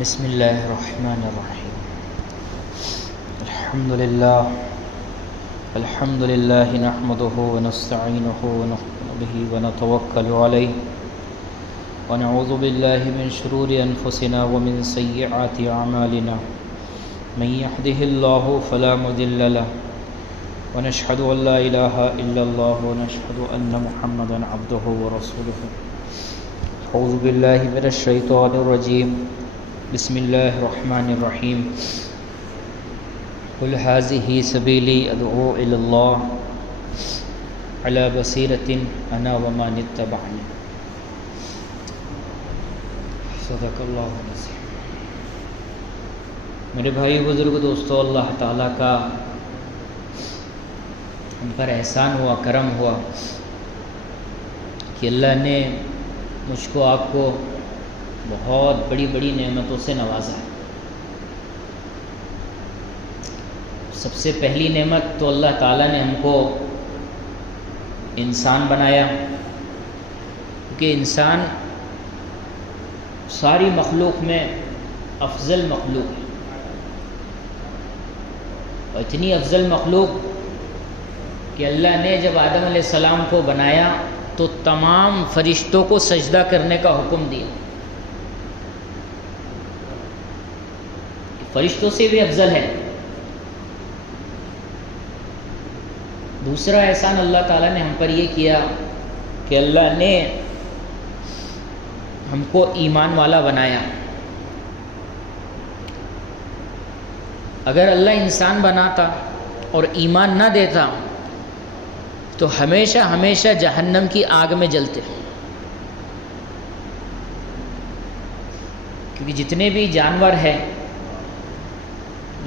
بسم اللہ الرحمن الرحیم الحمد للہ نحمده ونستعینه ونؤمن به ونتوکل علیہ ونعوذ باللہ من شرور انفسنا ومن سیئات اعمالنا من يهده الله فلا مضل له ونشهد ان لا الہ الا اللہ ونشهد ان محمدا عبده ورسوله اعوذ باللہ من الشیطان الرجیم بسم اللہ الرحمن الرحیم قل هذه سبیلی ادعو الی اللہ علی بصیرۃ انا ومن اتبعنی صدق اللہ العظیم۔ میرے بھائی بزرگ دوستو، اللہ تعالیٰ کا ہم پر احسان ہوا، کرم ہوا کہ اللہ نے مجھ کو آپ کو بہت بڑی بڑی نعمتوں سے نوازا ہے۔ سب سے پہلی نعمت تو اللہ تعالیٰ نے ہم کو انسان بنایا، کیونکہ انسان ساری مخلوق میں افضل مخلوق ہے، اور اتنی افضل مخلوق کہ اللہ نے جب آدم علیہ السلام کو بنایا تو تمام فرشتوں کو سجدہ کرنے کا حکم دیا۔ فرشتوں سے بھی افضل ہے۔ دوسرا احسان اللہ تعالیٰ نے ہم پر یہ کیا کہ اللہ نے ہم کو ایمان والا بنایا۔ اگر اللہ انسان بناتا اور ایمان نہ دیتا تو ہمیشہ ہمیشہ جہنم کی آگ میں جلتے، کیونکہ جتنے بھی جانور ہیں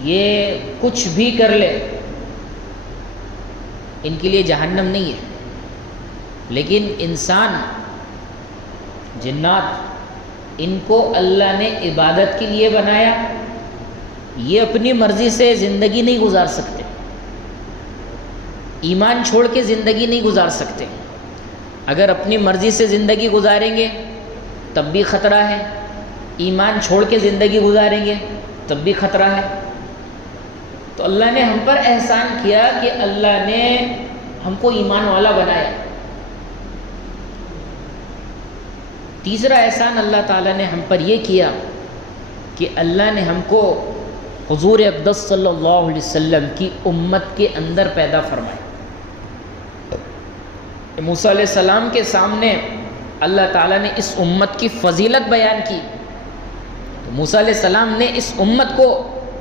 یہ کچھ بھی کر لے ان کے لیے جہنم نہیں ہے، لیکن انسان، جنات، ان کو اللہ نے عبادت کے لیے بنایا۔ یہ اپنی مرضی سے زندگی نہیں گزار سکتے، ایمان چھوڑ کے زندگی نہیں گزار سکتے۔ اگر اپنی مرضی سے زندگی گزاریں گے تب بھی خطرہ ہے، ایمان چھوڑ کے زندگی گزاریں گے تب بھی خطرہ ہے۔ تو اللہ نے ہم پر احسان کیا کہ اللہ نے ہم کو ایمان والا بنایا۔ تیسرا احسان اللہ تعالیٰ نے ہم پر یہ کیا کہ اللہ نے ہم کو حضور اقدس صلی اللہ علیہ وسلم کی امت کے اندر پیدا فرمایا۔ موسیٰ علیہ السلام کے سامنے اللہ تعالیٰ نے اس امت کی فضیلت بیان کی، تو موسیٰ علیہ السلام نے اس امت کو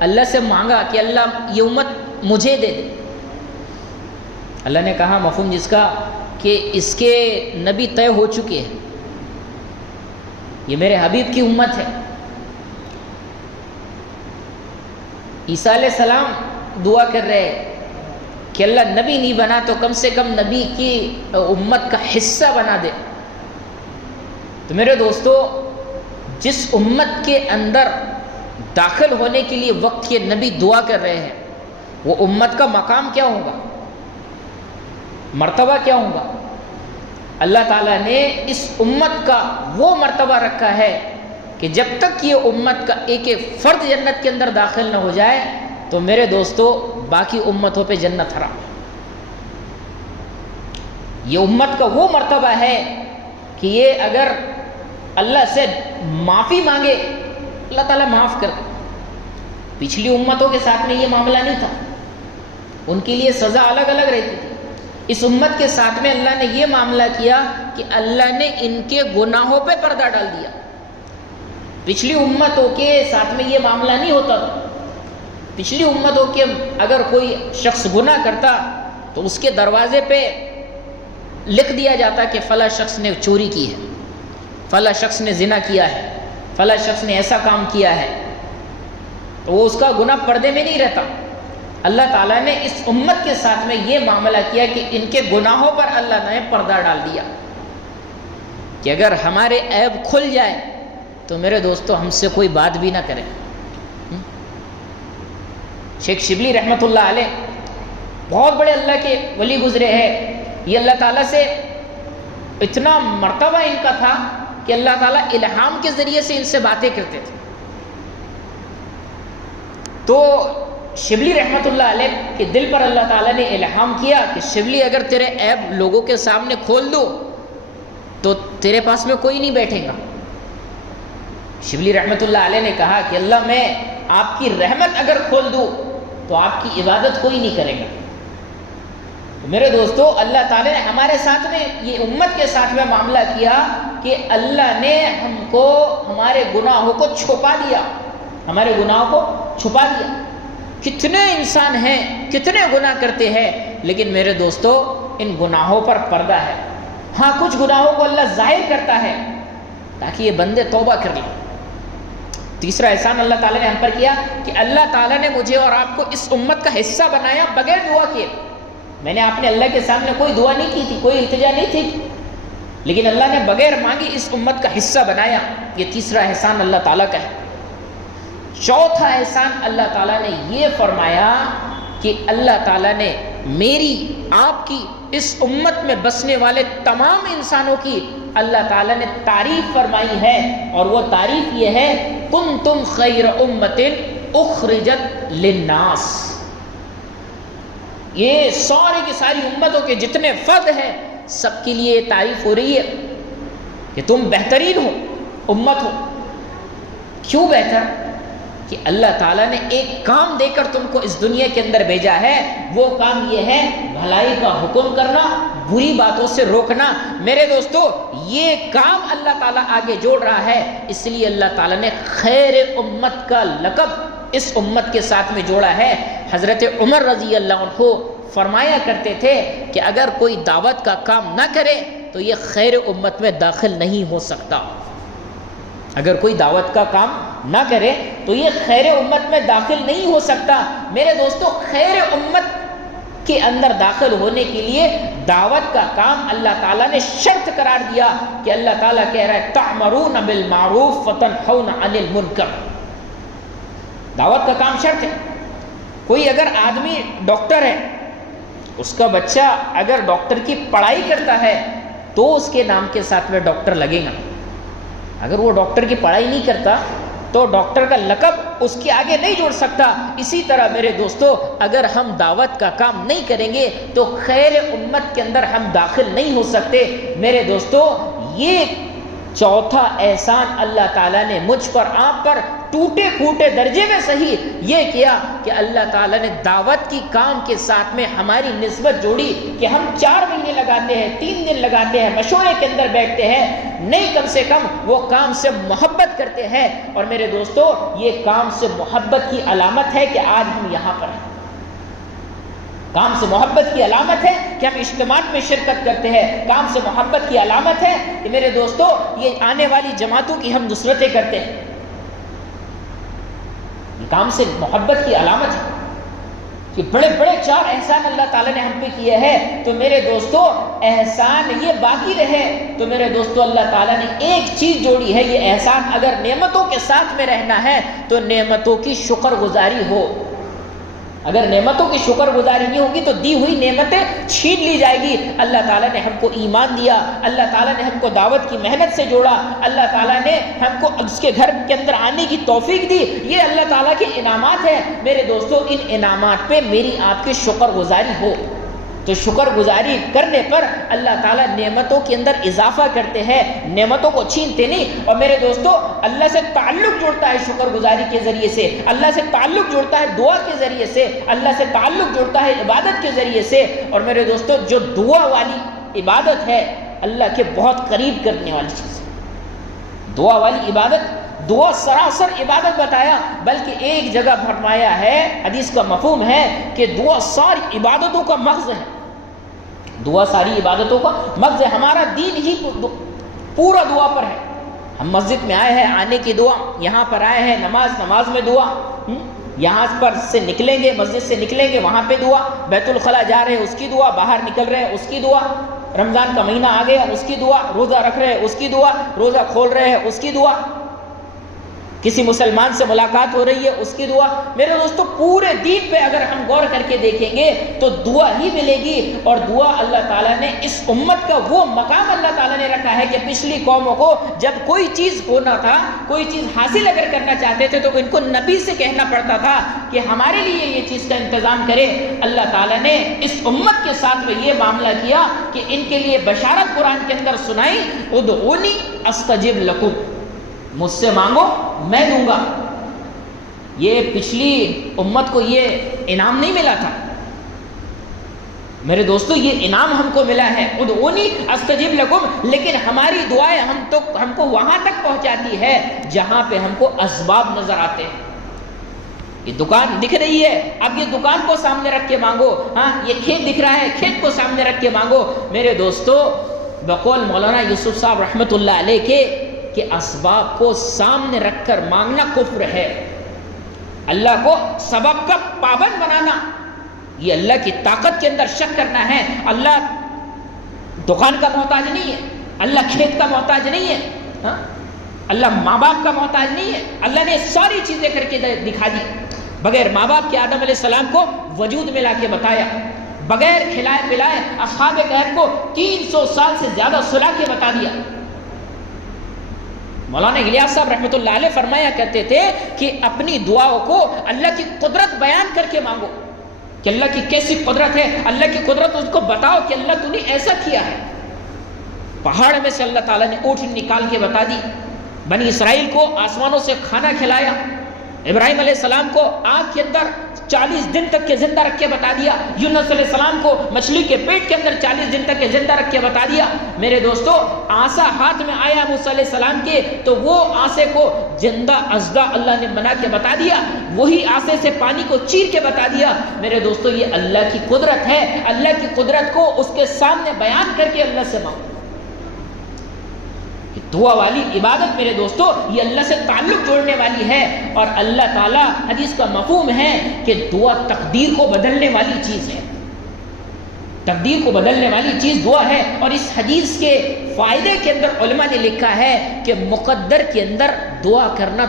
اللہ سے مانگا کہ اللہ یہ امت مجھے دے دے۔ اللہ نے کہا مفہوم جس کا کہ اس کے نبی طے ہو چکے ہیں، یہ میرے حبیب کی امت ہے۔ عیسیٰ علیہ السلام دعا کر رہے ہیں کہ اللہ نبی نہیں بنا تو کم سے کم نبی کی امت کا حصہ بنا دے۔ تو میرے دوستو، جس امت کے اندر داخل ہونے کے لیے وقت کے نبی دعا کر رہے ہیں، وہ امت کا مقام کیا ہوگا، مرتبہ کیا ہوگا؟ اللہ تعالیٰ نے اس امت کا وہ مرتبہ رکھا ہے کہ جب تک یہ امت کا ایک ایک فرد جنت کے اندر داخل نہ ہو جائے تو میرے دوستو باقی امتوں پہ جنت حرام ہے۔ یہ امت کا وہ مرتبہ ہے کہ یہ اگر اللہ سے معافی مانگے اللہ تعالیٰ معاف کر دے۔ پچھلی امتوں کے ساتھ میں یہ معاملہ نہیں تھا، ان کے لیے سزا الگ الگ رہتی تھی۔ اس امت کے ساتھ میں اللہ نے یہ معاملہ کیا کہ اللہ نے ان کے گناہوں پہ پردہ ڈال دیا۔ پچھلی امتوں کے ساتھ میں یہ معاملہ نہیں ہوتا تھا۔ پچھلی امتوں کے اگر کوئی شخص گناہ کرتا تو اس کے دروازے پہ لکھ دیا جاتا کہ فلاں شخص نے چوری کی ہے، فلاں شخص نے زنا کیا ہے، فلاں شخص نے ایسا کام کیا ہے، تو وہ اس کا گناہ پردے میں نہیں رہتا۔ اللہ تعالیٰ نے اس امت کے ساتھ میں یہ معاملہ کیا کہ ان کے گناہوں پر اللہ نے پردہ ڈال دیا کہ اگر ہمارے عیب کھل جائے تو میرے دوستو ہم سے کوئی بات بھی نہ کرے۔ شیخ شبلی رحمۃ اللہ علیہ بہت بڑے اللہ کے ولی گزرے ہیں، یہ اللہ تعالیٰ سے اتنا مرتبہ ان کا تھا کہ اللہ تعالیٰ الہام کے ذریعے سے ان سے باتیں کرتے تھے۔ تو شبلی رحمۃ اللہ علیہ کے دل پر اللہ تعالیٰ نے الہام کیا کہ شبلی اگر تیرے عیب لوگوں کے سامنے کھول دو تو تیرے پاس میں کوئی نہیں بیٹھے گا۔ شبلی رحمۃ اللہ علیہ نے کہا کہ اللہ میں آپ کی رحمت اگر کھول دوں تو آپ کی عبادت کوئی نہیں کرے گا۔ تو میرے دوستو، اللہ تعالیٰ نے ہمارے ساتھ میں، یہ امت کے ساتھ میں معاملہ کیا کہ اللہ نے ہم کو ہمارے گناہوں کو چھپا دیا، ہمارے گناہوں کو چھپا دیا۔ کتنے انسان ہیں، کتنے گناہ کرتے ہیں، لیکن میرے دوستو ان گناہوں پر پردہ ہے۔ ہاں، کچھ گناہوں کو اللہ ظاہر کرتا ہے تاکہ یہ بندے توبہ کر لیں۔ تیسرا احسان اللہ تعالیٰ نے ہم پر کیا کہ اللہ تعالیٰ نے مجھے اور آپ کو اس امت کا حصہ بنایا بغیر دعا کیے۔ میں نے آپ نے اللہ کے سامنے کوئی دعا نہیں کی تھی، کوئی التجا نہیں تھی، لیکن اللہ نے بغیر مانگی اس امت کا حصہ بنایا۔ یہ تیسرا احسان اللہ تعالیٰ کا ہے۔ چوتھا احسان اللہ تعالیٰ نے یہ فرمایا کہ اللہ تعالیٰ نے میری، آپ کی، اس امت میں بسنے والے تمام انسانوں کی اللہ تعالیٰ نے تعریف فرمائی ہے، اور وہ تعریف یہ ہے کنتم خیر امت اخرجت للناس۔ یہ ساری کی ساری امتوں کے جتنے فرد ہیں سب کے لیے یہ تعریف ہو رہی ہے کہ تم بہترین ہو، امت ہو۔ کیوں بہتر؟ کہ اللہ تعالیٰ نے ایک کام دے کر تم کو اس دنیا کے اندر بھیجا ہے، وہ کام یہ ہے بھلائی کا حکم کرنا، بری باتوں سے روکنا۔ میرے دوستو، یہ کام اللہ تعالیٰ آگے جوڑ رہا ہے، اس لیے اللہ تعالیٰ نے خیر امت کا لقب اس امت کے ساتھ میں جوڑا ہے۔ حضرت عمر رضی اللہ عنہ فرمایا کرتے تھے کہ اگر کوئی دعوت کا کام نہ کرے تو یہ خیر امت میں داخل نہیں ہو سکتا۔ اگر کوئی دعوت کا کام نہ کرے تو یہ خیر امت میں داخل نہیں ہو سکتا۔ میرے دوستو، خیر امت کے اندر داخل ہونے کے لیے دعوت کا کام اللہ تعالیٰ نے شرط قرار دیا کہ اللہ تعالیٰ کہہ رہا ہے تأمرون بالمعروف وتنہون عن المنکر۔ دعوت کا کام شرط ہے۔ کوئی اگر آدمی ڈاکٹر ہے، اس کا بچہ اگر ڈاکٹر کی پڑھائی کرتا ہے تو اس کے نام کے ساتھ میں ڈاکٹر لگے گا۔ اگر وہ ڈاکٹر کی پڑھائی نہیں کرتا تو ڈاکٹر کا لقب اس کے آگے نہیں جوڑ سکتا۔ اسی طرح میرے دوستو، اگر ہم دعوت کا کام نہیں کریں گے تو خیر امت کے اندر ہم داخل نہیں ہو سکتے۔ میرے دوستو، یہ چوتھا احسان اللہ تعالیٰ نے مجھ پر، آپ پر ٹوٹے پھوٹے درجے میں صحیح یہ کیا کہ اللہ تعالیٰ نے دعوت کی کام کے ساتھ میں ہماری نسبت جوڑی کہ ہم 4 مہینے لگاتے ہیں، 3 دن لگاتے ہیں، مشورے کے اندر بیٹھتے ہیں، نہیں کم سے کم وہ کام سے محبت کرتے ہیں۔ اور میرے دوستو، یہ کام سے محبت کی علامت ہے کہ آج ہم یہاں پر ہیں۔ کام سے محبت کی علامت ہے کہ ہم اجتماعات میں شرکت کرتے ہیں۔ کام سے محبت کی علامت ہے کہ میرے دوستو، یہ آنے والی جماعتوں کی ہم نصرتیں کرتے ہیں۔ یہ کام سے محبت کی علامت ہے کہ بڑے بڑے 4 احسان اللہ تعالیٰ نے ہم پہ کیے ہیں۔ تو میرے دوستو، احسان یہ باقی رہے تو میرے دوستو اللہ تعالیٰ نے ایک چیز جوڑی ہے، یہ احسان اگر نعمتوں کے ساتھ میں رہنا ہے تو نعمتوں کی شکر گزاری ہو۔ اگر نعمتوں کی شکر گزاری نہیں ہوگی تو دی ہوئی نعمتیں چھین لی جائے گی۔ اللہ تعالیٰ نے ہم کو ایمان دیا، اللہ تعالیٰ نے ہم کو دعوت کی محنت سے جوڑا، اللہ تعالیٰ نے ہم کو اس کے گھر کے اندر آنے کی توفیق دی، یہ اللہ تعالیٰ کے انعامات ہیں۔ میرے دوستو، ان انعامات پہ میری آپ کی شکر گزاری ہو تو شکر گزاری کرنے پر اللہ تعالیٰ نعمتوں کے اندر اضافہ کرتے ہیں، نعمتوں کو چھینتے نہیں۔ اور میرے دوستو، اللہ سے تعلق جوڑتا ہے شکر گزاری کے ذریعے سے، اللہ سے تعلق جوڑتا ہے دعا کے ذریعے سے، اللہ سے تعلق جوڑتا ہے عبادت کے ذریعے سے۔ اور میرے دوستو، جو دعا والی عبادت ہے اللہ کے بہت قریب کرنے والی چیز ہے۔ دعا والی عبادت، دعا سراسر عبادت بتایا، بلکہ ایک جگہ فرمایا ہے، حدیث کا مفہوم ہے کہ دعا ساری عبادتوں کا مغز ہے۔ دعا ساری عبادتوں کا مغز ہے۔ ہمارا دین ہی پورا دعا پر ہے۔ ہم مسجد میں آئے ہیں، آنے کی دعا، یہاں پر آئے ہیں نماز میں دعا، یہاں پر سے نکلیں گے، مسجد سے نکلیں گے وہاں پہ دعا، بیت الخلا جا رہے ہیں اس کی دعا، باہر نکل رہے ہیں اس کی دعا، رمضان کا مہینہ آ گیا اس کی دعا، روزہ رکھ رہے ہیں اس کی دعا، روزہ کھول رہے ہیں اس کی دعا۔ کسی مسلمان سے ملاقات ہو رہی ہے اس کی دعا. میرے دوستو پورے دین پہ اگر ہم غور کر کے دیکھیں گے تو دعا ہی ملے گی. اور دعا اللہ تعالیٰ نے اس امت کا وہ مقام اللہ تعالیٰ نے رکھا ہے کہ پچھلی قوموں کو جب کوئی چیز ہونا تھا, کوئی چیز حاصل اگر کرنا چاہتے تھے تو ان کو نبی سے کہنا پڑتا تھا کہ ہمارے لیے یہ چیز کا انتظام کرے. اللہ تعالیٰ نے اس امت کے ساتھ میں یہ معاملہ کیا کہ ان کے لیے بشارت قرآن کے اندر سنائی, ادعونی استجب لکم, مجھ سے مانگو میں دوں گا. یہ پچھلی امت کو یہ انعام نہیں ملا تھا میرے دوستو, یہ انعام ہم کو ملا ہے, ادعونی استجب لکم. لیکن ہماری دعائیں ہم کو وہاں تک پہنچاتی ہے جہاں پہ ہم کو اسباب نظر آتے ہیں. یہ دکان دکھ رہی ہے, اب یہ دکان کو سامنے رکھ کے مانگو. ہاں یہ کھیت دکھ رہا ہے, کھیت کو سامنے رکھ کے مانگو. میرے دوستو بقول مولانا یوسف صاحب رحمۃ اللہ علیہ کے کہ اسباب کو سامنے رکھ کر مانگنا کفر ہے. اللہ کو سبب کا پابند بنانا یہ اللہ کی طاقت کے اندر شک کرنا ہے. اللہ دکان کا محتاج نہیں ہے, اللہ کھیت کا محتاج نہیں ہے, ہاں اللہ ماں باپ کا محتاج نہیں ہے. اللہ نے ساری چیزیں کر کے دکھا دی. بغیر ماں باپ کے آدم علیہ السلام کو وجود میں لا کے بتایا, بغیر کھلائے پلائے اصحاب کہف کو 300 سال سے زیادہ سلا کے بتا دیا. مولانا الیاس صاحب رحمۃ اللہ علیہ فرمایا کرتے تھے کہ اپنی دعاؤں کو اللہ کی قدرت بیان کر کے مانگو کہ اللہ کی کیسی قدرت ہے, اللہ کی قدرت اس کو بتاؤ کہ اللہ تو نے ایسا کیا ہے. پہاڑ میں سے اللہ تعالیٰ نے اونٹ نکال کے بتا دی, بنی اسرائیل کو آسمانوں سے کھانا کھلایا, ابراہیم علیہ السلام کو آگ کے اندر 40 دن تک کے زندہ رکھ کے بتا دیا, یونس علیہ السلام کو مچھلی کے پیٹ کے اندر 40 دن تک کے زندہ رکھ کے بتا دیا. میرے دوستو آسا ہاتھ میں آیا موسیٰ علیہ السلام کے تو وہ آسے کو زندہ ازدہ اللہ نے بنا کے بتا دیا, وہی آسے سے پانی کو چیر کے بتا دیا. میرے دوستو یہ اللہ کی قدرت ہے. اللہ کی قدرت کو اس کے سامنے بیان کر کے اللہ سے مانگو. دعا والی عبادت میرے دوستو یہ اللہ سے تعلق جوڑنے والی ہے. اور اللہ تعالیٰ حدیث کا مفہوم ہے کہ دعا تقدیر کو بدلنے والی چیز ہے, تقدیر کو بدلنے والی چیز دعا ہے. اور اس حدیث کے فائدے کے اندر علماء نے لکھا ہے کہ مقدر کے اندر دعا کرنا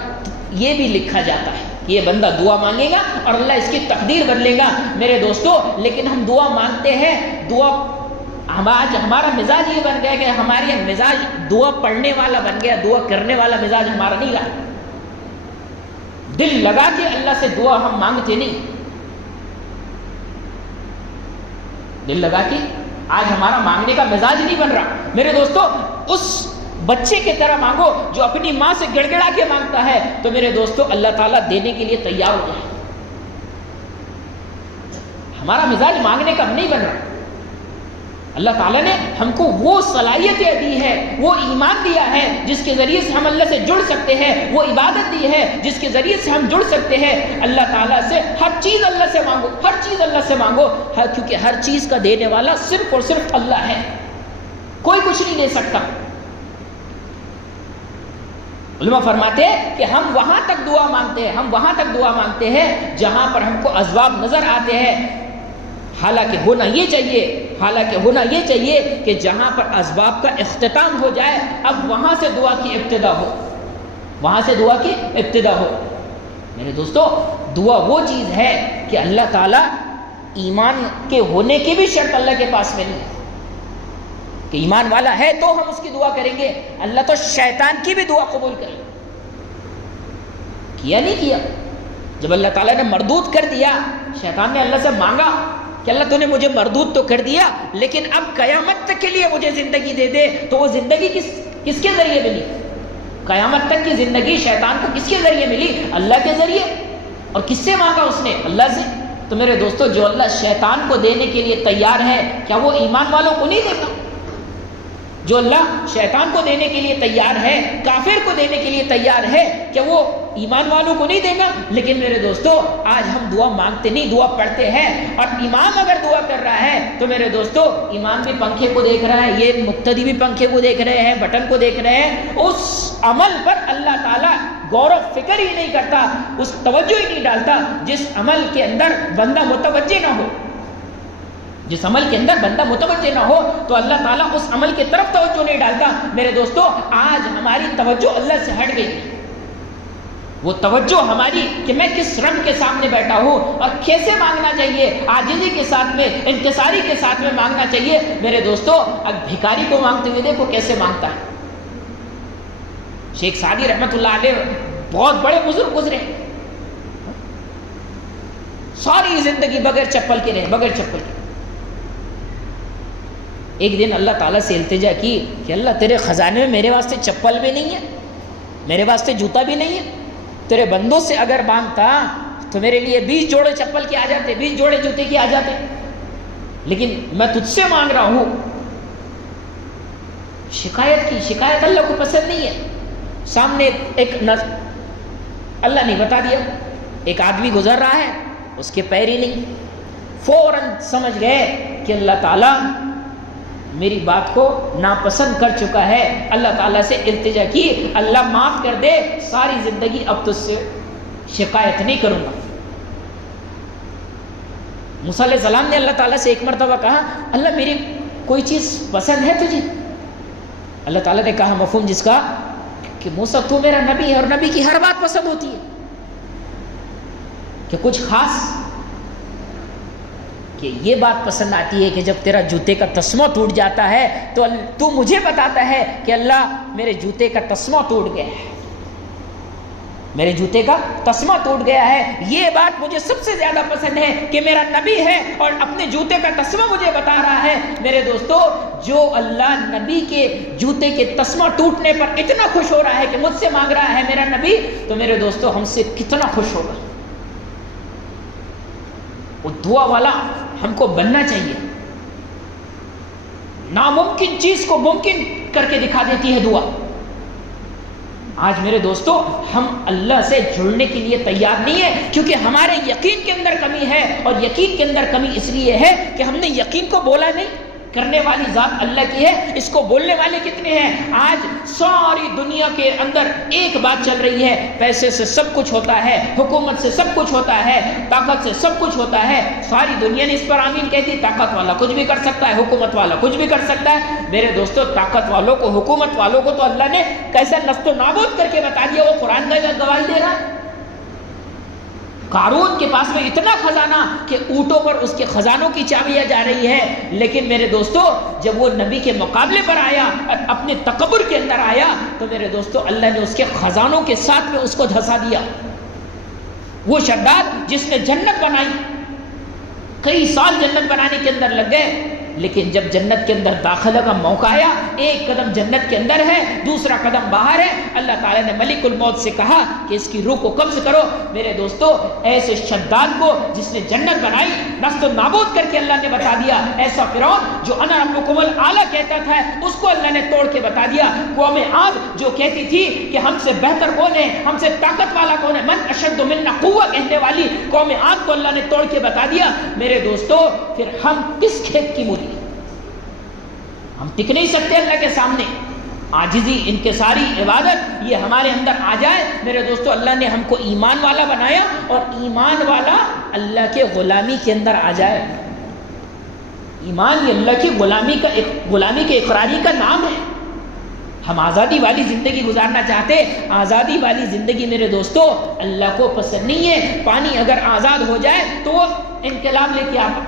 یہ بھی لکھا جاتا ہے, یہ بندہ دعا مانگے گا اور اللہ اس کی تقدیر بدلے گا. میرے دوستو لیکن ہم دعا مانگتے ہیں, دعا آج ہمارا مزاج یہ بن گیا کہ ہمارے مزاج دعا پڑھنے والا بن گیا, دعا کرنے والا مزاج ہمارا نہیں رہا. دل لگا کے اللہ سے دعا ہم مانگتے نہیں, دل لگا کے آج ہمارا مانگنے کا مزاج نہیں بن رہا. میرے دوستو اس بچے کی طرح مانگو جو اپنی ماں سے گڑ گڑا کے مانگتا ہے, تو میرے دوستو اللہ تعالیٰ دینے کے لیے تیار ہو جائے. ہمارا مزاج مانگنے کا نہیں بن رہا. اللہ تعالیٰ نے ہم کو وہ صلاحیتیں دی ہے, وہ ایمان دیا ہے جس کے ذریعے سے ہم اللہ سے جڑ سکتے ہیں, وہ عبادت دی ہے جس کے ذریعے سے ہم جڑ سکتے ہیں. اللہ تعالیٰ سے ہر چیز اللہ سے مانگو, ہر چیز اللہ سے مانگو, کیونکہ ہر چیز کا دینے والا صرف اور صرف اللہ ہے, کوئی کچھ نہیں دے سکتا. علماء فرماتے ہیں کہ ہم وہاں تک دعا مانگتے ہیں, ہم وہاں تک دعا مانگتے ہیں جہاں پر ہم کو اسباب نظر آتے ہیں. حالانکہ ہونا یہ چاہیے کہ جہاں پر اسباب کا اختتام ہو جائے اب وہاں سے دعا کی ابتدا ہو, وہاں سے دعا کی ابتدا ہو. میرے دوستو دعا وہ چیز ہے کہ اللہ تعالیٰ ایمان کے ہونے کی بھی شرط اللہ کے پاس میں نہیں کہ ایمان والا ہے تو ہم اس کی دعا کریں گے. اللہ تو شیطان کی بھی دعا قبول کرے, کیا نہیں کیا. جب اللہ تعالیٰ نے مردود کر دیا, شیطان نے اللہ سے مانگا کہ اللہ تو نے مجھے مردود تو کر دیا لیکن اب قیامت تک کے لیے مجھے زندگی دے دے, تو وہ زندگی کس کے ذریعے ملی؟ قیامت تک کی زندگی شیطان کو کس کے ذریعے ملی؟ اللہ کے ذریعے. اور کس سے مانگا اس نے؟ اللہ سے. تو میرے دوستو جو اللہ شیطان کو دینے کے لیے تیار ہے کیا وہ ایمان والوں کو نہیں دے گا؟ جو اللہ شیطان کو دینے کے لیے تیار ہے, کافر کو دینے کے لیے تیار ہے, کیا وہ ایمان والوں کو نہیں دے گا؟ لیکن میرے دوستو آج ہم دعا مانگتے نہیں, دعا پڑھتے ہیں. اور امام اگر دعا کر رہا ہے تو میرے دوستو امام بھی پنکھے کو دیکھ رہا ہے, یہ مقتدی بھی پنکھے کو دیکھ رہے ہیں, بٹن کو دیکھ رہے ہیں. اس عمل پر اللہ تعالیٰ غور و فکر ہی نہیں کرتا, اس توجہ ہی نہیں ڈالتا جس عمل کے اندر بندہ متوجہ نہ ہو. جس عمل کے اندر بندہ متوجہ نہ ہو تو اللہ تعالیٰ اس عمل کی طرف توجہ نہیں ڈالتا. میرے دوستو آج ہماری توجہ اللہ سے ہٹ گئی. وہ توجہ ہماری کہ میں کس رب کے سامنے بیٹھا ہوں اور کیسے مانگنا چاہیے، عاجزی کے ساتھ میں، انکساری کے ساتھ میں مانگنا چاہیے۔ میرے دوستو، اب بھکاری کو مانگتے ہوئے دیکھو کیسے مانگتا ہے۔ شیخ سعدی رحمۃ اللہ علیہ بہت بڑے بزرگ گزرے، ساری زندگی بغیر چپل کے رہے، بغیر چپل کے۔ ایک دن اللہ تعالیٰ سے التجا کی کہ اللہ تیرے خزانے میں میرے واسطے چپل بھی نہیں ہے، میرے واسطے جوتا بھی نہیں ہے، تیرے بندوں سے اگر مانگتا تو میرے لیے 20 جوڑے چپل کے آ جاتے، 20 جوڑے جوتے کے آ جاتے، لیکن میں تجھ سے مانگ رہا ہوں۔ شکایت کی، شکایت اللہ کو پسند نہیں ہے۔ سامنے ایک اللہ نے بتا دیا، ایک آدمی گزر رہا ہے، اس کے پیر ہی نہیں، فوراً سمجھ گئے کہ اللہ تعالیٰ میری بات کو ناپسند کر چکا ہے۔ اللہ تعالیٰ سے التجا کی، اللہ معاف کر دے، ساری زندگی اب تجھ سے شکایت نہیں کروں گا۔ موسیٰ علیہ السلام نے اللہ تعالیٰ سے ایک مرتبہ کہا، اللہ میری کوئی چیز پسند ہے تجھے؟ اللہ تعالیٰ نے کہا مفہوم جس کا کہ موسیٰ تو میرا نبی ہے اور نبی کی ہر بات پسند ہوتی ہے، کہ کچھ خاص، کہ یہ بات پسند آتی ہے کہ جب تیرا جوتے کا تسمہ ٹوٹ جاتا ہے تو تو مجھے بتاتا ہے کہ اللہ میرے جوتے کا تسمہ ٹوٹ گیا ہے، میرے جوتے کا تسمہ ٹوٹ گیا ہے۔ یہ بات مجھے سب سے زیادہ پسند ہے کہ میرا نبی ہے اور اپنے جوتے کا تسمہ مجھے بتا رہا ہے۔ میرے دوستو، جو اللہ نبی کے جوتے کے تسمہ ٹوٹنے پر اتنا خوش ہو رہا ہے کہ مجھ سے مانگ رہا ہے میرا نبی، تو میرے دوستو ہم سے کتنا خوش ہوگا۔ وہ دعا والا ہم کو بننا چاہیے۔ ناممکن چیز کو ممکن کر کے دکھا دیتی ہے دعا۔ آج میرے دوستو ہم اللہ سے جڑنے کے لیے تیار نہیں ہیں، کیونکہ ہمارے یقین کے اندر کمی ہے، اور یقین کے اندر کمی اس لیے ہے کہ ہم نے یقین کو بولا نہیں۔ کرنے والی ذات اللہ کی ہے، اس کو بولنے والے کتنے ہیں؟ آج ساری دنیا کے اندر ایک بات چل رہی ہے، پیسے سے سب کچھ ہوتا ہے، حکومت سے سب کچھ ہوتا ہے، طاقت سے سب کچھ ہوتا ہے۔ ساری دنیا نے اس پر آمین کہتی، طاقت والا کچھ بھی کر سکتا ہے، حکومت والا کچھ بھی کر سکتا ہے۔ میرے دوستو، طاقت والوں کو، حکومت والوں کو تو اللہ نے کیسا نست و نابود کر کے بتا دیا، وہ قرآن کا گواہی دے رہا ہے۔ قارون کے پاس میں اتنا خزانہ کہ اونٹوں پر اس کے خزانوں کی چابیاں جا رہی ہے، لیکن میرے دوستو جب وہ نبی کے مقابلے پر آیا اور اپنے تکبر کے اندر آیا تو میرے دوستو اللہ نے اس کے خزانوں کے ساتھ میں اس کو دھسا دیا۔ وہ شداد جس نے جنت بنائی، کئی سال جنت بنانے کے اندر لگ گئے، لیکن جب جنت کے اندر داخلہ کا موقع آیا، ایک قدم جنت کے اندر ہے، دوسرا قدم باہر ہے، اللہ تعالیٰ نے ملک الموت سے کہا کہ اس کی روح کو قبض کرو۔ میرے دوستو، ایسے شداد کو جس نے جنت بنائی نست و نابود کر کے اللہ نے بتا دیا۔ ایسا فرعون جو انا ربکم الاعلی کہتا تھا، اس کو اللہ نے توڑ کے بتا دیا۔ قوم عاد جو کہتی تھی کہ ہم سے بہتر کون ہے، ہم سے طاقت والا کون ہے، من اشد منا قوہ کہنے والی قوم عاد کو اللہ نے توڑ کے بتا دیا۔ میرے دوستو، پھر ہم کس کھیت کی مولی؟ ہم ٹک نہیں سکتے اللہ کے سامنے۔ عاجزی، انکساری، عبادت یہ ہمارے اندر آ جائے میرے دوستو، اللہ نے ہم کو ایمان والا بنایا، اور ایمان والا اللہ کے غلامی کے اندر آ جائے۔ ایمان یہ اللہ کی غلامی کے اقراری کا نام ہے۔ ہم آزادی والی زندگی گزارنا چاہتے، آزادی والی زندگی میرے دوستو اللہ کو پسند نہیں ہے۔ پانی اگر آزاد ہو جائے تو وہ انقلاب لے کے آتا،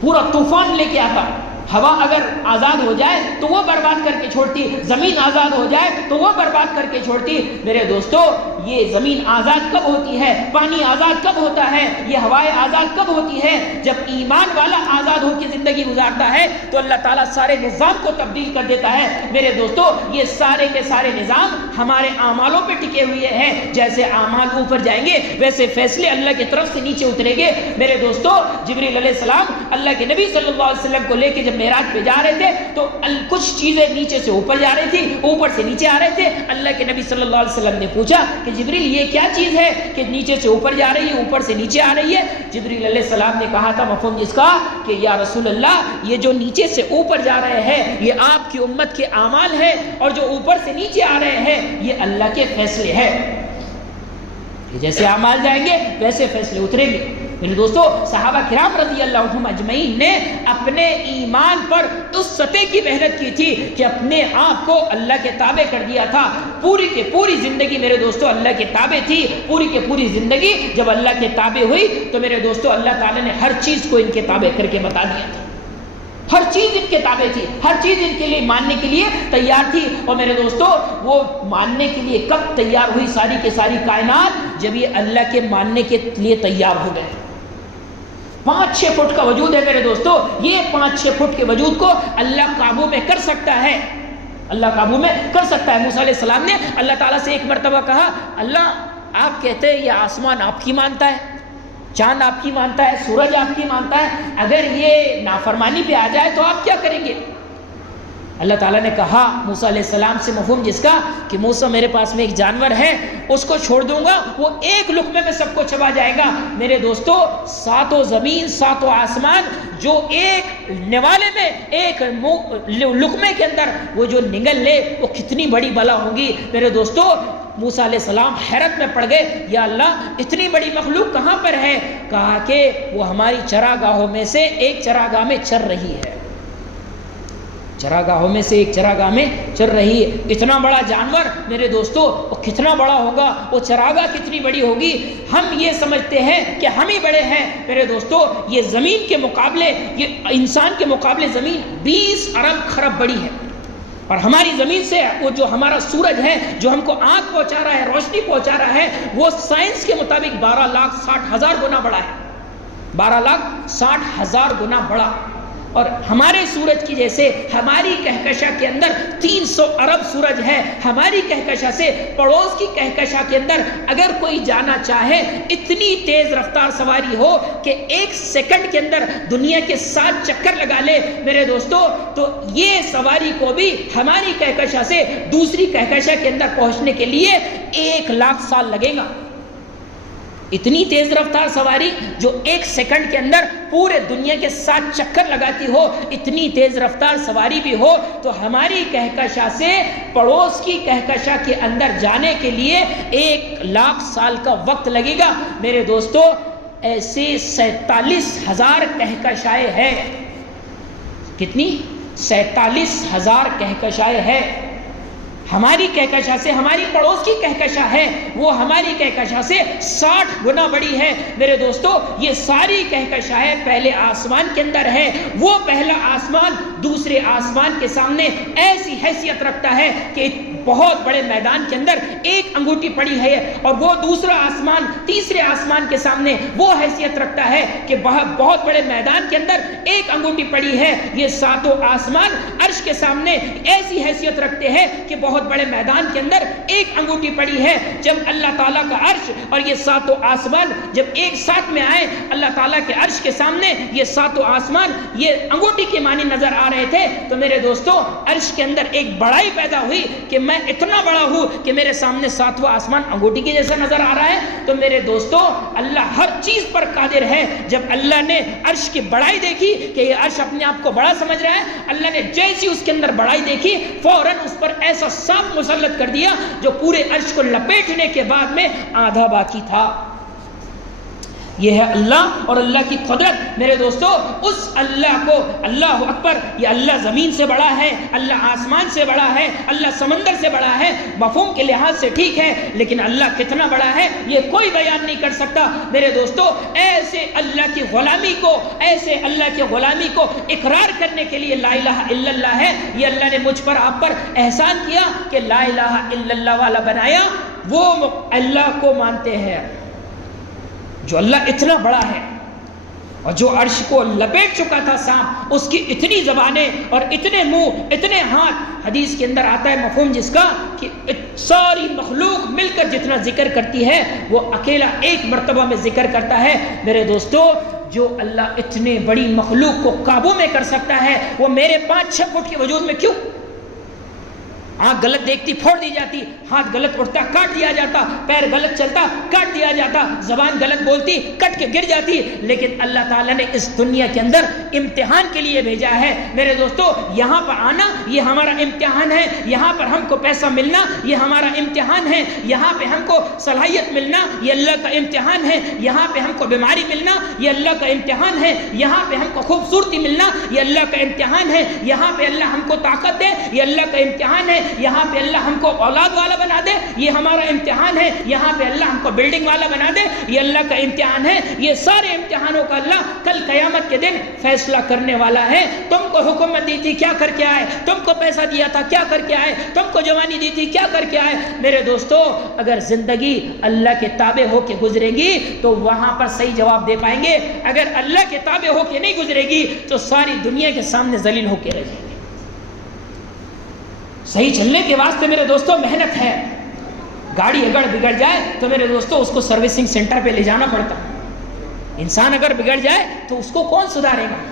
پورا طوفان لے کے آتا۔ ہوا اگر آزاد ہو جائے تو وہ برباد کر کے چھوڑتی، زمین آزاد ہو جائے تو وہ برباد کر کے چھوڑتی۔ میرے دوستو، یہ زمین آزاد کب ہوتی ہے، پانی آزاد کب ہوتا ہے، یہ ہوائیں آزاد کب ہوتی ہے؟ جب ایمان والا آزاد ہو کے زندگی گزارتا ہے تو اللہ تعالیٰ سارے نظام کو تبدیل کر دیتا ہے۔ میرے دوستو، یہ سارے کے سارے نظام ہمارے اعمالوں پہ ٹکے ہوئے ہیں۔ جیسے اعمال اوپر جائیں گے ویسے فیصلے اللہ کی طرف سے نیچے اتریں گے۔ میرے دوستو، جبریل علیہ السلام اللہ کے نبی صلی اللہ علیہ وسلم کو لے کے جب معراج پہ جا رہے تھے تو کچھ چیزیں نیچے سے اوپر جا رہی تھی، اوپر سے نیچے آ رہے تھے۔ اللہ کے نبی صلی اللہ علیہ وسلم نے پوچھا کہ جبریل یہ کیا چیز ہے کہ نیچے سے اوپر جا رہی ہے، اوپر سے نیچے آ رہی ہے؟ جبریل علیہ السلام نے کہا تھا مفہوم جس کا کہ یا رسول اللہ، یہ جو نیچے سے اوپر جا رہے ہیں یہ آپ کی امت کے اعمال ہیں، اور جو اوپر سے نیچے آ رہے ہیں یہ اللہ کے فیصلے ہیں۔ جیسے اعمال جائیں گے ویسے فیصلے اتریں گے۔ میرے دوستو صحابہ کرام رضی اللہ عنہم اجمعین نے اپنے ایمان پر اس سطح کی محنت کی تھی کہ اپنے آپ کو اللہ کے تابع کر دیا تھا. پوری کی پوری زندگی میرے دوستو اللہ کے تابع تھی. پوری کی پوری زندگی جب اللہ کے تابع ہوئی تو میرے دوستو اللہ تعالیٰ نے ہر چیز کو ان کے تابع کر کے بتا دیا تھا. ہر چیز ان کے تابع تھی, ہر چیز ان کے لیے ماننے کے لیے تیار تھی. اور میرے دوستو وہ ماننے کے لیے کب تیار ہوئی ساری کے ساری کائنات؟ جب یہ اللہ کے ماننے کے لیے تیار ہو گئے. 5-6 فٹ کا وجود ہے میرے دوستو, یہ 5-6 فٹ کے وجود کو اللہ قابو میں کر سکتا ہے. اللہ قابو میں کر سکتا ہے. موسیٰ علیہ السلام نے اللہ تعالیٰ سے ایک مرتبہ کہا, اللہ آپ کہتے ہیں یہ آسمان آپ کی مانتا ہے, چاند آپ کی مانتا ہے, سورج آپ کی مانتا ہے, اگر یہ نافرمانی پہ آ جائے تو آپ کیا کریں گے؟ اللہ تعالیٰ نے کہا موسیٰ علیہ السلام سے مفہوم جس کا کہ موسیٰ میرے پاس میں ایک جانور ہے, اس کو چھوڑ دوں گا وہ ایک لقمے میں سب کو چبا جائے گا. میرے دوستو 7 زمین 7 آسمان جو ایک نوالے میں ایک لقمے کے اندر وہ جو نگل لے وہ کتنی بڑی بلا ہوگی. میرے دوستو موسیٰ علیہ السلام حیرت میں پڑ گئے, یا اللہ اتنی بڑی مخلوق کہاں پر ہے؟ کہا کہ وہ ہماری چراگاہوں میں سے ایک چراگاہ میں چر رہی ہے. چراگاہوں میں سے ایک چراگاہ میں چر رہی ہے. اتنا بڑا جانور میرے دوستو وہ کتنا بڑا ہوگا, وہ چراگاہ کتنی بڑی ہوگی. ہم یہ سمجھتے ہیں کہ ہم ہی بڑے ہیں. میرے دوستو یہ زمین کے مقابلے, یہ انسان کے مقابلے زمین 20 ارب خرب بڑی ہے. اور ہماری زمین سے وہ جو ہمارا سورج ہے جو ہم کو آنکھ پہنچا رہا ہے, روشنی پہنچا رہا ہے, وہ سائنس کے مطابق 12,60,000 گنا بڑا ہے. 12,60,000 گنا بڑا. اور ہمارے سورج کی جیسے ہماری کہکشاں کے اندر 300 ارب سورج ہے. ہماری کہکشاں سے پڑوس کی کہکشاں کے اندر اگر کوئی جانا چاہے, اتنی تیز رفتار سواری ہو کہ 1 سیکنڈ کے اندر دنیا کے 7 چکر لگا لے میرے دوستو, تو یہ سواری کو بھی ہماری کہکشاں سے دوسری کہکشاں کے اندر پہنچنے کے لیے 1,00,000 سال لگے گا. اتنی تیز رفتار سواری جو 1 سیکنڈ کے اندر پورے دنیا کے 7 چکر لگاتی ہو, اتنی تیز رفتار سواری بھی ہو تو ہماری کہکشاں سے پڑوس کی کہکشاں کے اندر جانے کے لیے 1,00,000 سال کا وقت لگے گا. میرے دوستو ایسے 47,000 کہکشائیں ہیں. کتنی؟ 47,000 کہکشائیں ہیں. ہماری کہکشاں سے ہماری پڑوس کی کہکشاں ہے وہ ہماری کہکشاں سے 60 گنا بڑی ہے. میرے دوستو یہ ساری کہکشائیں پہلے آسمان کے اندر ہے. وہ پہلا آسمان دوسرے آسمان کے سامنے ایسی حیثیت رکھتا ہے کہ بہت بڑے میدان کے اندر ایک انگوٹھی پڑی ہے, اور وہ دوسرا آسمان تیسرے آسمان کے سامنے وہ حیثیت رکھتا ہے کہ بہت بڑے میدان کے اندر ایک انگوٹھی پڑی ہے. یہ 7 آسمان عرش کے سامنے ایسی حیثیت رکھتے ہیں کہ بہت بڑے میدان کے اندر ایک انگوٹھی پڑی ہے. جب اللہ تعالیٰ کا عرش اور یہ 7 آسمان جب ایک ساتھ میں آئے اللہ تعالیٰ کے عرش کے سامنے, یہ 7 آسمان یہ انگوٹھی کے معنی نظر آ رہے تھے. تو میرے دوستو عرش کے اندر ایک بڑائی پیدا ہوئی کہ میں اتنا بڑا ہوں کہ میرے سامنے 7واں آسمان انگوٹھی کے جیسا نظر آ رہا ہے. تو میرے دوستو اللہ ہر چیز پر قادر ہے. جب اللہ نے عرش کی بڑائی دیکھی کہ یہ عرش اپنے آپ کو بڑا سمجھ رہا ہے, اللہ نے جیسی اس کے اندر بڑائی دیکھی فوراً اس پر ایسا سانپ مسلط کر دیا جو پورے عرش کو لپیٹنے کے بعد میں آدھا باقی تھا. یہ ہے اللہ اور اللہ کی قدرت. میرے دوستو اس اللہ کو, اللہ اکبر, یہ اللہ زمین سے بڑا ہے, اللہ آسمان سے بڑا ہے, اللہ سمندر سے بڑا ہے. مفہوم کے لحاظ سے ٹھیک ہے, لیکن اللہ کتنا بڑا ہے یہ کوئی بیان نہیں کر سکتا. میرے دوستو ایسے اللہ کی غلامی کو, ایسے اللہ کی غلامی کو اقرار کرنے کے لیے لا الہ الا اللہ ہے. یہ اللہ نے مجھ پر آپ پر احسان کیا کہ لا الہ الا اللہ والا بنایا. وہ اللہ کو مانتے ہیں جو اللہ اتنا بڑا ہے اور جو عرش کو لپیٹ چکا تھا سانپ, اس کی اتنی زبانیں اور اتنے منہ اتنے ہاتھ. حدیث کے اندر آتا ہے مفہوم جس کا کہ ساری مخلوق مل کر جتنا ذکر کرتی ہے وہ اکیلا ایک مرتبہ میں ذکر کرتا ہے. میرے دوستو جو اللہ اتنے بڑی مخلوق کو قابو میں کر سکتا ہے وہ میرے 5-6 فٹ کے وجود میں کیوں آنکھ غلط دیکھتی پھوڑ دی جاتی، ہاتھ غلط اٹھتا کاٹ دیا جاتا، پیر غلط چلتا کاٹ دیا جاتا، زبان غلط بولتی کٹ کے گر جاتی، لیکن اللہ تعالیٰ نے اس دنیا کے اندر امتحان کے لیے بھیجا ہے میرے دوستو۔ یہاں پر آنا یہ ہمارا امتحان ہے، یہاں پر ہم کو پیسہ ملنا یہ ہمارا امتحان ہے، یہاں پہ ہم کو صلاحیت ملنا یہ اللہ کا امتحان ہے، یہاں پہ ہم کو بیماری ملنا یہ اللہ کا امتحان ہے، یہاں پہ ہم کو خوبصورتی ملنا یہ اللہ کا امتحان ہے، یہاں پہ اللہ ہم کو طاقت دے یہ اللہ کا امتحان ہے، یہاں پہ اللہ ہم کو اولاد والا بنا دے یہ ہمارا امتحان ہے، یہاں پہ اللہ ہم کو بلڈنگ والا بنا دے یہ اللہ کا امتحان ہے۔ یہ سارے امتحانوں کا اللہ کل قیامت کے دن فیصلہ کرنے والا ہے۔ تم کو حکومت دی تھی کیا کر کے آئے، تم کو پیسہ دیا تھا کیا کر کے آئے، تم کو جوانی دی تھی کیا کر کے آئے۔ میرے دوستو اگر زندگی اللہ کے تابع ہو کے گزرے گی تو وہاں پر صحیح جواب دے پائیں گے، اگر اللہ کے تابع ہو کے نہیں گزرے گی تو ساری دنیا کے سامنے ذلیل ہو کے رہ جائیں گے۔ صحیح چلنے کے واسطے میرے دوستو محنت ہے۔ گاڑی اگر بگڑ جائے تو میرے دوستو اس کو سروسنگ سینٹر پہ لے جانا پڑتا۔ انسان اگر بگڑ جائے تو اس کو کون سدھارے گا؟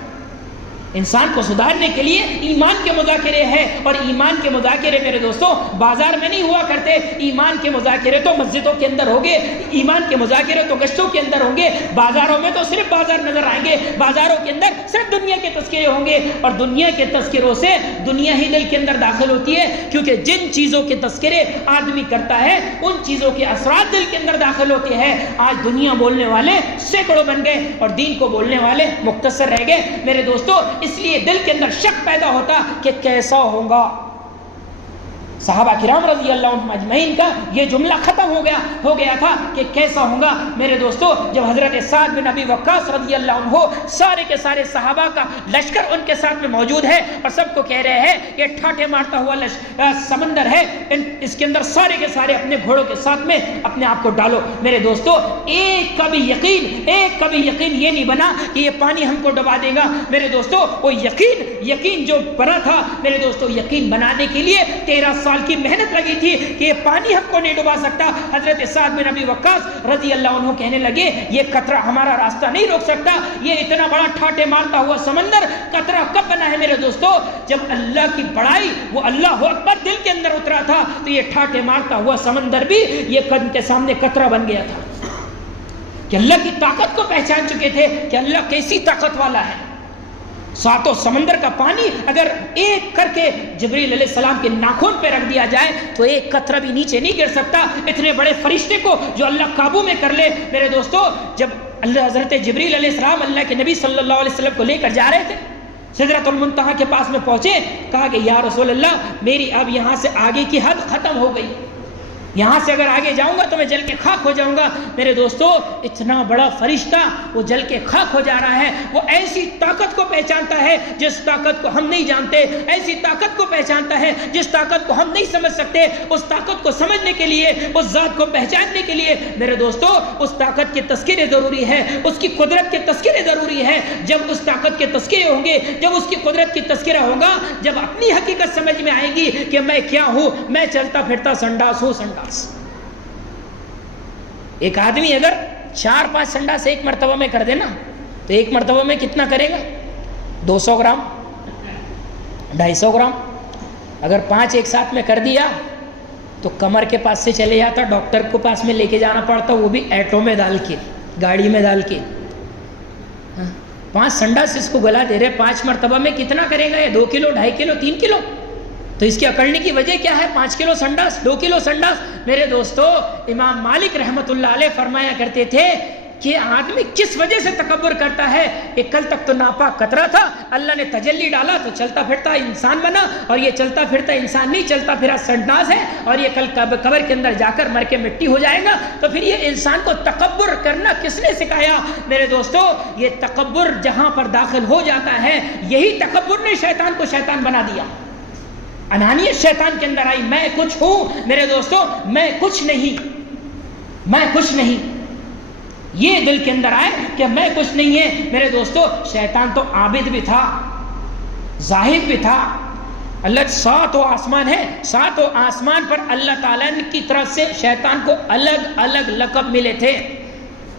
انسان کو سدھارنے کے لیے ایمان کے مذاکرے ہیں، اور ایمان کے مذاکرے میرے دوستو بازار میں نہیں ہوا کرتے، ایمان کے مذاکرے تو مسجدوں کے اندر ہوں گے، ایمان کے مذاکرے تو گشتوں کے اندر ہوں گے، بازاروں میں تو صرف بازار نظر آئیں گے، بازاروں کے اندر صرف دنیا کے تذکرے ہوں گے، اور دنیا کے تذکروں سے دنیا ہی دل کے اندر داخل ہوتی ہے، کیونکہ جن چیزوں کے تذکرے آدمی کرتا ہے ان چیزوں کے اثرات دل کے اندر داخل ہوتے ہیں۔ آج دنیا بولنے والے سینکڑوں بن گئے اور دین کو بولنے والے مختصر رہ گئے میرے دوستو، اس لیے دل کے اندر شک پیدا ہوتا کہ کیسا ہوگا۔ صحابہ کرام رضی اللہ عنہم اجمعین کا یہ جملہ ختم ہو گیا تھا کہ کیسا ہوگا میرے دوستو، جب حضرت سعد بن ابی وقاص رضی اللہ عنہ سارے کے سارے صحابہ کا لشکر ان کے ساتھ میں موجود ہے اور سب کو کہہ رہے ہیں یہ ٹھاٹھے مارتا ہوا سمندر ہے، اس کے اندر سارے کے سارے اپنے گھوڑوں کے ساتھ میں اپنے آپ کو ڈالو۔ میرے دوستو ایک کبھی یقین یہ نہیں بنا کہ یہ پانی ہم کو ڈبا دے گا۔ میرے دوستو وہ یقین جو بنا تھا میرے دوستو، یقین بنانے کے لیے 13 سال کی محنت لگی تھی کہ یہ پانی ہم کو نہیں ڈبا سکتا۔ حضرت سعد بن ابی وقاص رضی اللہ عنہ کہنے لگے یہ قطرہ ہمارا راستہ نہیں روک سکتا، یہ اتنا بڑا ٹھاٹے مارتا ہوا سمندر قطرہ کب بنا ہے میرے دوستو؟ جب اللہ کی بڑائی وہ اللہ اکبر دل کے اندر اترا تھا تو یہ ٹھاٹے مارتا ہوا سمندر بھی یہ قدم کے سامنے قطرہ بن گیا تھا، کہ اللہ کی طاقت کو پہچان چکے تھے کہ اللہ کیسی طاقت والا ہے۔ ساتوں سمندر کا پانی اگر ایک کر کے جبریل علیہ السلام کے ناخن پہ رکھ دیا جائے تو ایک قطرہ بھی نیچے نہیں گر سکتا، اتنے بڑے فرشتے کو جو اللہ قابو میں کر لے۔ میرے دوستو جب اللہ حضرت جبریل علیہ السلام اللہ کے نبی صلی اللہ علیہ وسلم کو لے کر جا رہے تھے، سدرۃ المنتہا کے پاس میں پہنچے، کہا کہ یا رسول اللہ میری اب یہاں سے آگے کی حد ختم ہو گئی، یہاں سے اگر آگے جاؤں گا تو میں جل کے خاک ہو جاؤں گا۔ میرے دوستو اتنا بڑا فرشتہ وہ جل کے خاک ہو جا رہا ہے، وہ ایسی طاقت کو پہچانتا ہے جس طاقت کو ہم نہیں جانتے، ایسی طاقت کو پہچانتا ہے جس طاقت کو ہم نہیں سمجھ سکتے۔ اس طاقت کو سمجھنے کے لیے، اس ذات کو پہچاننے کے لیے میرے دوستو اس طاقت کے تذکرے ضروری ہے، اس کی قدرت کے تذکرے ضروری ہے۔ جب اس طاقت کے تذکرے ہوں گے، جب اس کی قدرت کی تذکرہ ہوگا، جب اپنی حقیقت سمجھ میں آئے گی کہ میں کیا ہوں، میں چلتا پھرتا سنڈاس ہوں۔ ایک آدمی اگر 4-5 سنڈاس ایک مرتبہ میں کر دینا تو ایک مرتبہ میں کتنا کرے گا؟ 200 گرام 250 گرام۔ اگر 5 ایک ساتھ میں کر دیا تو کمر کے پاس سے چلے جاتا، ڈاکٹر کو پاس میں لے کے جانا پڑتا، وہ بھی ایٹو میں ڈال کے، گاڑی میں ڈال کے۔ 5 سنڈاس اس کو گلا دے رہے، 5 مرتبہ میں کتنا کرے گا؟ یہ 2 کلو 2.5 کلو 3 کلو۔ تو اس کی اکڑنے کی وجہ کیا ہے؟ 5 کلو سنڈاس 2 کلو سنڈاس۔ میرے دوستو امام مالک رحمت اللہ علیہ فرمایا کرتے تھے کہ آدمی کس وجہ سے تکبر کرتا ہے؟ کہ کل تک تو ناپاک قطرہ تھا، اللہ نے تجلی ڈالا تو چلتا پھرتا انسان بنا، اور یہ چلتا پھرتا انسان نہیں، چلتا پھرا سنڈاس ہے، اور یہ کل قبر کے اندر جا کر مر کے مٹی ہو جائے گا۔ تو پھر یہ انسان کو تکبر کرنا کس نے سکھایا؟ میرے دوستو یہ تکبر جہاں پر داخل ہو جاتا ہے، یہی تکبر نے شیطان کو شیطان بنا دیا۔ انانیت شیطان کے اندر آئی، میں کچھ ہوں۔ میرے دوستو میں کچھ نہیں، یہ دل کے اندر آئے کہ میں کچھ نہیں ہے۔ میرے دوستو شیطان تو عابد بھی تھا، زاہد بھی تھا۔ اللہ 7 آسمان ہے، 7 آسمان پر اللہ تعالیٰ کی طرف سے شیطان کو الگ الگ لقب ملے تھے۔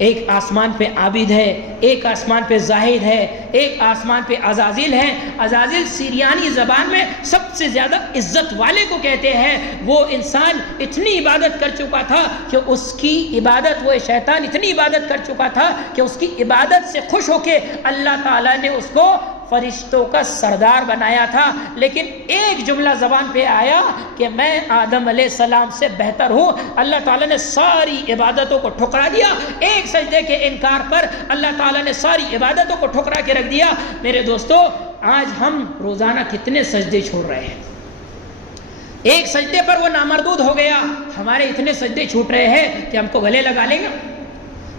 ایک آسمان پہ عابد ہے، ایک آسمان پہ زاہد ہے، ایک آسمان پہ عزازیل ہے۔ عزازیل سیریانی زبان میں سب سے زیادہ عزت والے کو کہتے ہیں۔ وہ انسان اتنی عبادت کر چکا تھا کہ اس کی عبادت، وہ شیطان اتنی عبادت کر چکا تھا کہ اس کی عبادت سے خوش ہو کے اللہ تعالیٰ نے اس کو فرشتوں کا سردار بنایا تھا، لیکن ایک جملہ زبان پہ آیا کہ میں آدم علیہ السلام سے بہتر ہوں، اللہ تعالیٰ نے ساری عبادتوں کو ٹھکرا دیا۔ ایک سجدے کے انکار پر اللہ تعالیٰ نے ساری عبادتوں کو ٹھکرا کے رکھ دیا۔ میرے دوستو، آج ہم روزانہ کتنے سجدے چھوڑ رہے ہیں؟ ایک سجدے پر وہ نامردود ہو گیا، ہمارے اتنے سجدے چھوٹ رہے ہیں کہ ہم کو گلے لگا لیں گا؟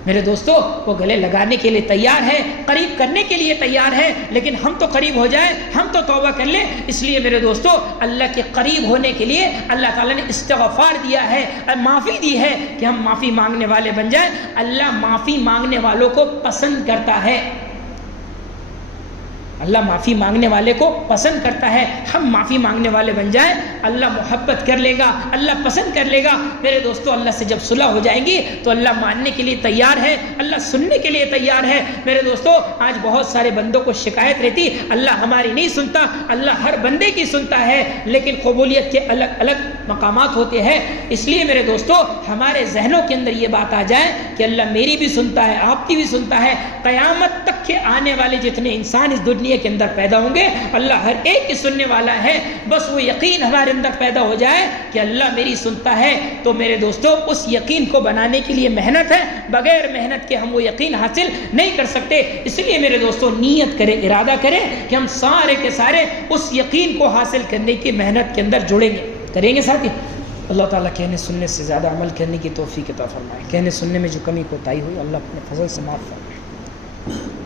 میرے دوستو، وہ گلے لگانے کے لیے تیار ہے، قریب کرنے کے لیے تیار ہے، لیکن ہم تو قریب ہو جائیں، ہم تو توبہ کر لیں۔ اس لیے میرے دوستو، اللہ کے قریب ہونے کے لیے اللہ تعالیٰ نے استغفار دیا ہے، معافی دی ہے کہ ہم معافی مانگنے والے بن جائیں۔ اللہ معافی مانگنے والوں کو پسند کرتا ہے، اللہ معافی مانگنے والے کو پسند کرتا ہے۔ ہم معافی مانگنے والے بن جائیں، اللہ محبت کر لے گا، اللہ پسند کر لے گا۔ میرے دوستو، اللہ سے جب صلح ہو جائیں گی تو اللہ ماننے کے لیے تیار ہے، اللہ سننے کے لیے تیار ہے۔ میرے دوستو، آج بہت سارے بندوں کو شکایت رہتی، اللہ ہماری نہیں سنتا۔ اللہ ہر بندے کی سنتا ہے، لیکن قبولیت کے الگ الگ مقامات ہوتے ہیں۔ اس لیے میرے دوستو، ہمارے ذہنوں کے اندر یہ بات آ جائے کہ اللہ میری بھی سنتا ہے، آپ کی بھی سنتا ہے۔ قیامت تک کے آنے والے جتنے انسان اس دنیا کے اندر پیدا ہوں گے، اللہ ہر ایک کی سننے والا ہے۔ بس وہ یقین ہمارے اندر پیدا ہو جائے کہ اللہ میری سنتا ہے، تو میرے دوستو، اس یقین کو بنانے کے لیے محنت ہے، بغیر محنت کے ہم وہ یقین حاصل نہیں کر سکتے۔ اس لیے میرے دوستو، نیت کریں، ارادہ کریں کہ ہم سارے کے سارے اس یقین کو حاصل کرنے کی محنت کے اندر جڑیں گے، کریں گے ساتھی۔ اللہ تعالیٰ کہنے سننے سے زیادہ عمل کرنے کی توفیق عطا فرمائے۔ کہنے سننے میں جو کمی کوتاہی ہوئی، اللہ اپنے فضل سے معاف فرمائے۔